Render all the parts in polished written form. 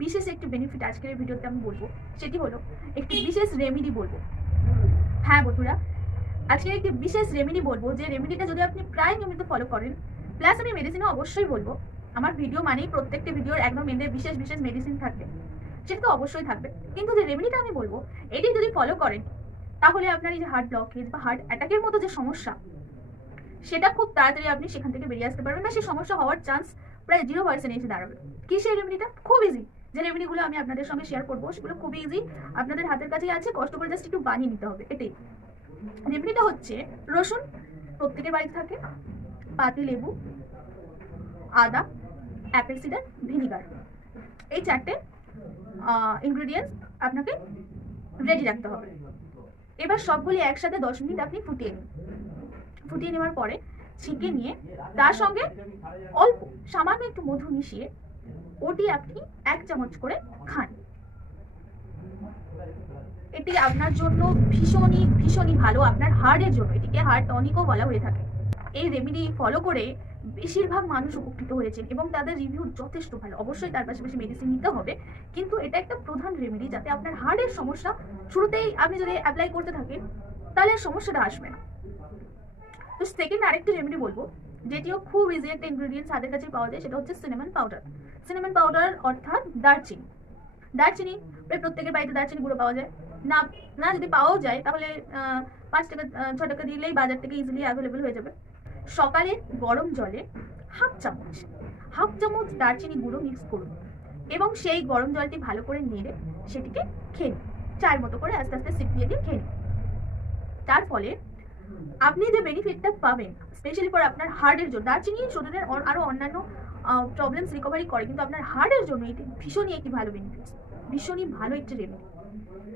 বিশেষ একটি বেনিফিট আজকের ভিডিওতে আমি বলবো, সেটি হলো একটি বিশেষ রেমেডি বলবো। হ্যাঁ বন্ধুরা, আজকে একটি বিশেষ রেমেডি বলবো, যে রেমেডিটা যদি আপনি প্রায় নিয়মিত ফলো করেন, প্লাস আমি মেডিসিনও অবশ্যই বলবো। আমার ভিডিও মানেই প্রত্যেকটা ভিডিওর একদম এন্ডে বিশেষ বিশেষ মেডিসিন থাকবে, সেটা তো অবশ্যই থাকবে। কিন্তু যে রেমেডিটা আমি বলবো, এটি যদি ফলো করেন, তাহলে আপনার এই যে হার্ট ব্লকেজ বা হার্ট অ্যাটাকের মতো যে সমস্যা, সেটা খুব তাড়াতাড়ি আপনি সেখান থেকে বেরিয়ে আসতে পারবেন, বা সেই সমস্যা হওয়ার চান্স প্রায় 0% এসে দাঁড়াবে। কি সেই রেমেডিটা? খুব ইজি। যে রেমেডিগুলো আমি আপনাদের সঙ্গে শেয়ার করবো সেগুলো খুবই ইজি, আপনাদের হাতের কাছেই আছে, কষ্ট করে জাস্ট একটু বানিয়ে নিতে হবে। এটাই রেমেডিটা হচ্ছে রসুন, প্রত্যেকের বাড়িতে থাকে, পাতি লেবু, আদা, অ্যাপেল সিডার, ভিনিগার। এই চারটে ইনগ্রেডিয়েন্টস আপনাকে রেডি রাখতে হবে। এবার সবগুলি একসাথে 10 মিনিট আপনি ফুটিয়ে নিন। ফুটিয়ে নেওয়ার পরে ছেঁকে নিয়ে তার সঙ্গে অল্প সামান্য একটু মধু মিশিয়ে ওটি আপনি 1 চামচ করে খান। এটি আপনার জন্য ভীষণই ভীষণই ভালো, আপনার হার্টের জন্য। এটিকে হার্ট টনিকও বলা হয়ে থাকে। এই রেমেডি ফলো করে বেশিরভাগ মানুষ উপকৃত হয়েছেন এবং তাদের রিভিউ যথেষ্ট ভালো। অবশ্যই তার পাশাপাশি মেডিসিন নিতে হবে, কিন্তু এটা একটা প্রধান রেমেডি, যাতে আপনার হার্টের সমস্যা শুরুতেই আপনি যদি অ্যাপ্লাই করতে থাকেন, তাহলে সমস্যাটা আসবে না। তো সেকেন্ড আরেকটি রেমেডি বলবো, যেটিও খুব ইজি একটা ইনগ্রেডিয়েন্টস হাতের কাছে পাওয়া যায়, সেটা হচ্ছে সিনামন পাউডার। সিনামন পাউডার অর্থাৎ দারচিনি। দারচিনি প্রায় প্রত্যেকের বাড়িতে দারচিনি গুঁড়ো পাওয়া যায়। না না যদি পাওয়াও যায়, তাহলে 5 টাকা 6 টাকা দিলেই বাজার থেকে ইজিলি অ্যাভেলেবেল হয়ে যাবে। সকালে গরম জলে হাফ চামচ দারচিনি গুঁড়ো মিক্স করুন এবং সেই গরম জলটি ভালো করে নেড়ে সেটিকে খেয়ে নিন। চায়ের মতো করে আস্তে আস্তে সিপ দিয়ে খেয়ে নিন। তার ফলে আপনি যে বেনিফিটটা পাবেন, স্পেশালি ফর আপনার হার্টের জন্য, দারচিনি শরীরের আরো অন্যান্য প্রবলেমস রিকভারি করে, কিন্তু আপনার হার্টের জন্য এটি ভীষণই একটি ভালো বেনিফিট, ভীষণই ভালো একটি রেমেডি।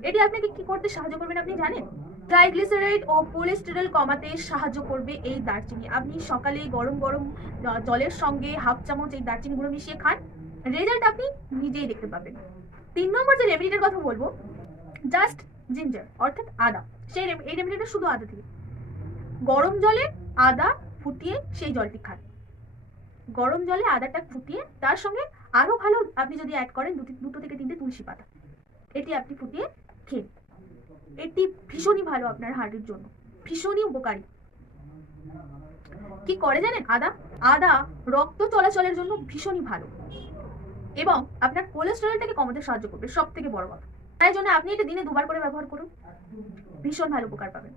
এটি আপনাকে কি করতে সাহায্য করবেন আপনি জানেন? ট্রাইগ্লিসারাইড ও কোলেস্টেরল কমাতে সাহায্য করবে এই দারচিনি। আপনি সকালে গরম গরম জলের সঙ্গে হাফ চামচ এই দারচিনি গুঁড়ো মিশিয়ে খান, রেজাল্ট আপনি নিজেই দেখতে পাবেন। 3 নম্বর যে রেমেডিটার কথা বলবো, জাস্ট জিঞ্জার অর্থাৎ আদা। এই রেমেডিটা শুধু আদা থেকে, গরম জলে আদা ফুটিয়ে সেই জলটি খান। গরম জলে আদাটা ফুটিয়ে তার সঙ্গে আরো ভালো আপনি যদি অ্যাড করেন 2 থেকে 3টে তুলসী পাতা, এটি আপনি ফুটিয়ে খেন। এটি ভীষণই ভালো আপনার হার্টের জন্য, ভীষণই উপকারী। কি করে জানেন? আদা রক্ত চলাচলের জন্য ভীষণই ভালো এবং আপনার কোলেস্টেরলটাকে কমাতে সাহায্য করবে, সব থেকে বড় কথা। তাই জন্য আপনি এটা দিনে 2 বার করে ব্যবহার করুন, ভীষণ ভালো উপকার পাবেন।